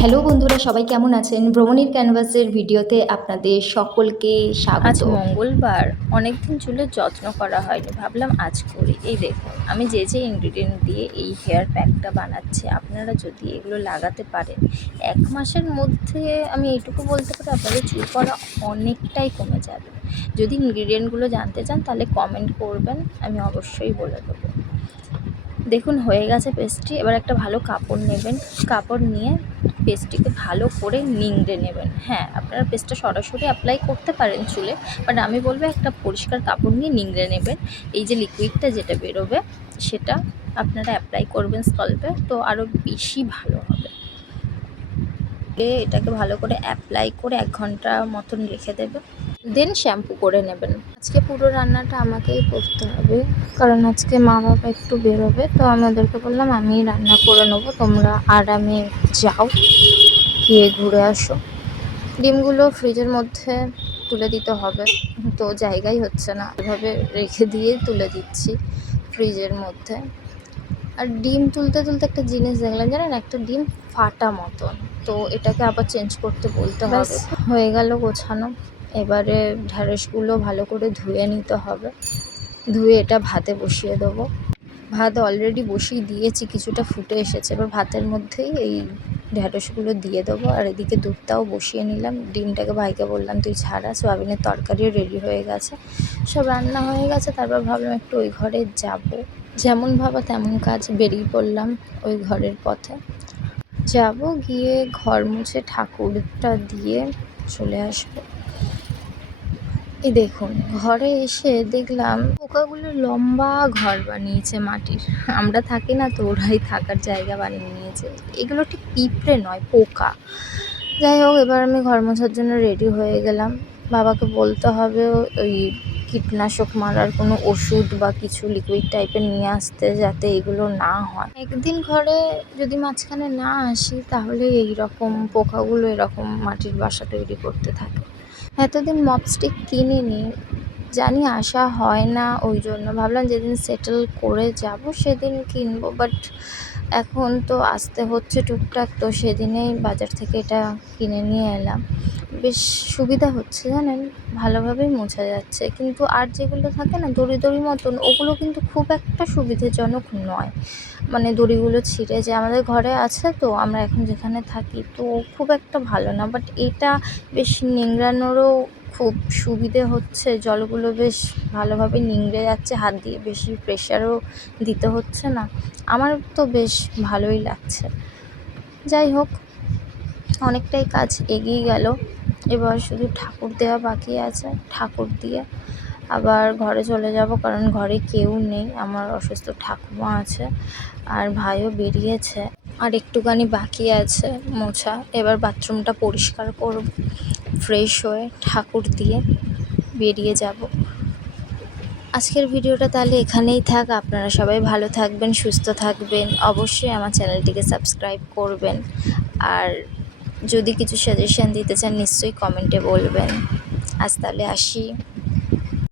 Hello বন্ধুরা, সবাই কেমন আছেন? ভ্রমণের ক্যানভাসের ভিডিওতে আপনাদের সকলকে আজ স্বাগত। মঙ্গলবার। অনেকদিন চুলের যত্ন করা হয়নি, ভাবলাম আজ করি। এই দেখুন, আমি যে ইনগ্রিডিয়েন্ট দিয়ে এই হেয়ার প্যাকটা বানাচ্ছি, আপনারা যদি এগুলো লাগাতে পারেন 1 মাসের মধ্যে, আমি এইটুকু বলতে পারি আপনাদের চুল পড়া অনেকটাই কমে যাবে। যদি ইনগ্রিডিয়েন্টগুলো জানতে চান তাহলে কমেন্ট করবেন, আমি অবশ্যই বলে দেবো। দেখুন হয়ে গেছে পেস্টটি। এবার একটা ভালো কাপড় নেবেন, কাপড় নিয়ে পেস্টটিকে ভালো করে নিংড়ে নেবেন। হ্যাঁ, আপনারা পেস্টটা সরাসরি অ্যাপ্লাই করতে পারেন চুলে, বাট আমি বলবো একটা পরিষ্কার কাপড় নিয়ে নিংড়ে নেবেন। এই যে লিকুইডটা যেটা বেরোবে সেটা আপনারা অ্যাপ্লাই করবেন স্কাল্পে, তো আরও বেশি ভালো হবে। এটাকে ভালো করে অ্যাপ্লাই করে 1 ঘন্টা মতন রেখে দেবে, দেন শ্যাম্পু করে নেবেন। আজকে পুরো রান্নাটা আমাকেই করতে হবে, কারণ আজকে মা বাবা একটু বেরোবে, তো আমি ওদেরকে বললাম আমিই রান্না করে নেবো, তোমরা আরামে যাও, গিয়ে ঘুরে আসো। ডিমগুলো ফ্রিজের মধ্যে তুলে দিতে হবে, তো জায়গাই হচ্ছে না, এভাবে রেখে দিয়ে তুলে দিচ্ছি ফ্রিজের মধ্যে। আর ডিম তুলতে তুলতে একটা জিনিস দেখলাম, জানেন, একটা ডিম ফাটা মতন, তো এটাকে আবার চেঞ্জ করতে বলতে হবে। হয়ে গেল গোছানো। এবারে ঢ্যাঁড়সগুলো ভালো করে ধুয়ে নিতে হবে, ধুয়ে এটা ভাতে বসিয়ে দেবো। ভাত অলরেডি বসিয়ে দিয়েছি, কিছুটা ফুটে এসেছে, এবার ভাতের মধ্যেই এই ঢ্যাঁড়সগুলো দিয়ে দেবো। আর এদিকে দুধটাও বসিয়ে নিলাম, ডিমটাকে ভাইকে বললাম তুই ছাড়া। সোয়াবিনের তরকারিও রেডি হয়ে গেছে, সব রান্না হয়ে গেছে। তারপর ভাবলাম একটু ওই ঘরে যাব, যেমন ভাবা তেমন কাজ, বেরিয়ে পড়লাম ওই ঘরের পথে। যাব, গিয়ে ঘর মুছে ঠাকুরটা দিয়ে চলে আসবো। এই দেখুন, ঘরে এসে দেখলাম পোকাগুলো লম্বা ঘর বানিয়েছে মাটির। আমরা থাকি না, তো ওরাই থাকার জায়গা বানিয়ে নিয়েছে। এগুলো ঠিক পিঁপড়ে নয়, পোকা। যাই হোক, এবার আমি ঘর মোছার জন্য রেডি হয়ে গেলাম। বাবাকে বলতে হবে ওই কীটনাশক মারার কোনো ওষুধ বা কিছু লিকুইড টাইপের নিয়ে আসতে, যাতে এগুলো না হয়। একদিন ঘরে যদি মাঝখানে না আসি, তাহলে এই রকম পোকাগুলো এরকম মাটির বাসা তৈরি করতে থাকে। এতদিন মপস্টিক কিনিনি, জানি আসা হয় না, ওই জন্য ভাবলাম যেদিন সেটেল করে যাব সেদিন কিনবো, বাট এখন তো আসতে হচ্ছে টুকটাক, তো সেদিনেই বাজার থেকে এটা কিনে নিয়ে এলাম। বেশ সুবিধা হচ্ছে, জানেন, ভালোভাবেই মোছা যাচ্ছে। কিন্তু আর যেগুলো থাকে না দড়ি দড়ি মতন, ওগুলো কিন্তু খুব একটা সুবিধাজনক নয়, মানে দড়িগুলো ছিঁড়ে যায়। আমাদের ঘরে আছে, তো আমরা এখন যেখানে থাকি, তো খুব একটা ভালো না, বাট এটা বেশ নিংড়ানোরও খুব সুবিধে হচ্ছে, জলগুলো বেশ ভালোভাবে নিংড়ে যাচ্ছে, হাত দিয়ে বেশি প্রেশারও দিতে হচ্ছে না। আমার তো বেশ ভালোই লাগছে। যাই হোক, অনেকটাই কাজ এগিয়ে গেল, এবার শুধু ঠাকুর দেওয়া বাকি আছে। ঠাকুর দিয়ে আবার ঘরে চলে যাব, কারণ ঘরে কেউ নেই, আমার অসুস্থ ঠাকুমা আছে, আর ভাইও বেরিয়েছে। আর একটুখানি বাকি আছে মোছা। এবার বাথরুমটা পরিষ্কার করব, ফ্রেশ হয়ে ঠাকুর দিয়ে বেরিয়ে যাব। আজকের ভিডিওটা তাহলে এখানেই থাক। আপনারা সবাই ভালো থাকবেন, সুস্থ থাকবেন, অবশ্যই আমার চ্যানেলটিকে সাবস্ক্রাইব করবেন। আর যদি কিছু সাজেশন দিতে চান নিশ্চয়ই কমেন্টে বলবেন। আজ তাহলে আসি।